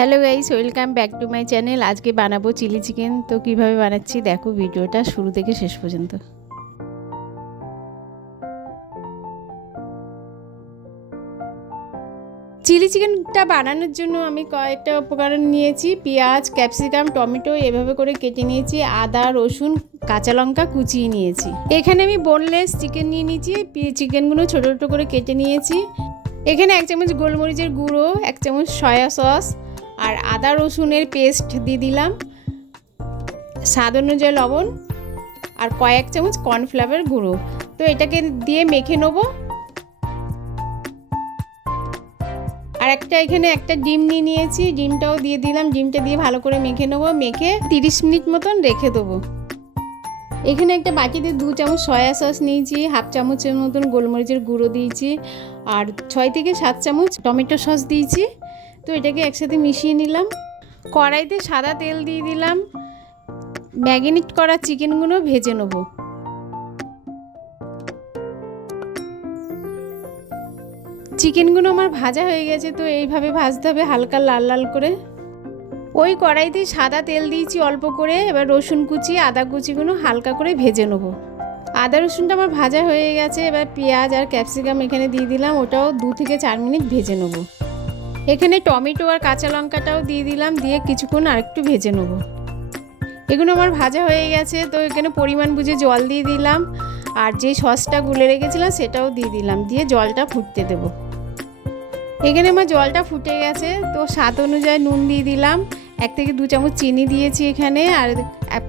Hello guys, welcome back to my channel. আজকে বানাবো chilli chicken. তো কিভাবে বানাচ্ছি দেখো ভিডিওটা শুরু থেকে শেষ পর্যন্ত। চিলি চিকেনটা বানানোর জন্য আমি কয়েকটা উপকরণ নিয়েছি। পেঁয়াজ, ক্যাপসিকাম, টমেটো এভাবে করে কেটে নিয়েছি। আদা, রসুন, কাঁচা লঙ্কা কুচিয়ে নিয়েছি। এখানে আমি বোনলেস চিকেন নিয়ে নিয়েছি। চিকেনগুলো ছোটো ছোটো করে কেটে নিয়েছি। এখানে 1 চামচ গোলমরিচের গুঁড়ো, 1 চামচ সয়া সস আর আদা রসুনের পেস্ট দিয়ে দিলাম, স্বাদ অনুযায়ী লবণ আর কয়েক চামচ কর্নফ্লাওয়ার গুঁড়ো। তো এটাকে দিয়ে মেখে নেব। আর এখানে একটা ডিম নিয়ে নিয়েছি, ডিমটাও দিয়ে দিলাম। ডিমটা দিয়ে ভালো করে মেখে নেব। মেখে 30 মিনিট মতন রেখে দেবো। এখানে একটা বাটিতে 2 চামচ সয়া সস নিয়েছি, হাফ চামচের মতন গোলমরিচের গুঁড়ো দিয়েছি আর 6 থেকে 7 চামচ টমেটো সস দিয়েছি। তো এটাকে একসাথে মিশিয়ে নিলাম। কড়াইতে সাদা তেল দিয়ে দিলাম। ম্যারিনেট করা চিকেনগুলো ভেজে নেব। চিকেনগুলো আমার ভাজা হয়ে গেছে। তো এইভাবে ভাজতে হবে হালকা লাল লাল করে। ওই কড়াইতে সাদা তেল দিয়েছি অল্প করে। এবার রসুন কুচি, আদা কুচিগুলো হালকা করে ভেজে নেব। আদা রসুনটা আমার ভাজা হয়ে গেছে। এবার পেঁয়াজ আর ক্যাপসিকাম এখানে দিয়ে দিলাম। ওটাও 2 থেকে 4 মিনিট ভেজে নেব। এখানে টমেটো আর কাঁচা লঙ্কাটাও দিয়ে দিলাম। দিয়ে কিছুক্ষণ আরেকটু ভেজে নেব। এগুলো আমার ভাজা হয়ে গেছে। তো এখানে পরিমাণ বুঝে জল দিয়ে দিলাম। আর যে সসটা গুলে রেখেছিলাম সেটাও দিয়ে দিলাম। দিয়ে জলটা ফুটতে দেব। এখানে আমার জলটা ফুটে গেছে। তো স্বাদ অনুযায়ী নুন দিয়ে দিলাম। 1 থেকে 2 চামচ চিনি দিয়েছি এখানে। আর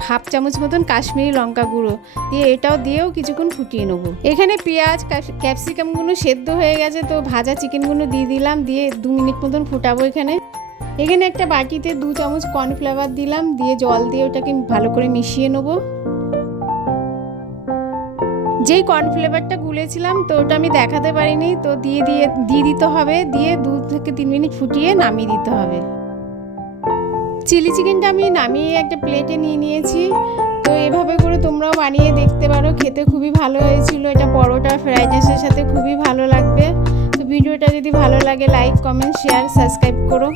হাফ চামচ মতন কাশ্মীরি লঙ্কা গুঁড়ো দিয়ে এটাও দিয়েও কিছুক্ষণ ফুটিয়ে নেবো। এখানে পেঁয়াজ ক্যাপসিকামগুলো সেদ্ধ হয়ে গেছে। তো ভাজা চিকেনগুলো দিয়ে দিলাম। দিয়ে 2 মিনিট মতন ফুটাবো। এখানে একটা বাটিতে 2 চামচ কর্নফ্লাওয়ার দিলাম। দিয়ে জল দিয়ে ওটাকে ভালো করে মিশিয়ে নেবো। যেই কর্নফ্লেভারটা গুলেছিলাম তো ওটা আমি দেখাতে পারিনি। তো দিয়ে দিতে হবে। দিয়ে 2 থেকে 3 মিনিট ফুটিয়ে নামিয়ে দিতে হবে। চিলি চিকেনটা আমি নামিয়ে একটা প্লেটে নিয়ে নিয়েছি। তো এভাবে করে তোমরাও বানিয়ে দেখতে পারো। খেতে খুবই ভালো হয়েছিল। এটা পরোটা, ফ্রাইড রাইসের সাথে খুবই ভালো লাগবে। তো ভিডিওটা যদি ভালো লাগে লাইক, কমেন্ট, শেয়ার, সাবস্ক্রাইব করো।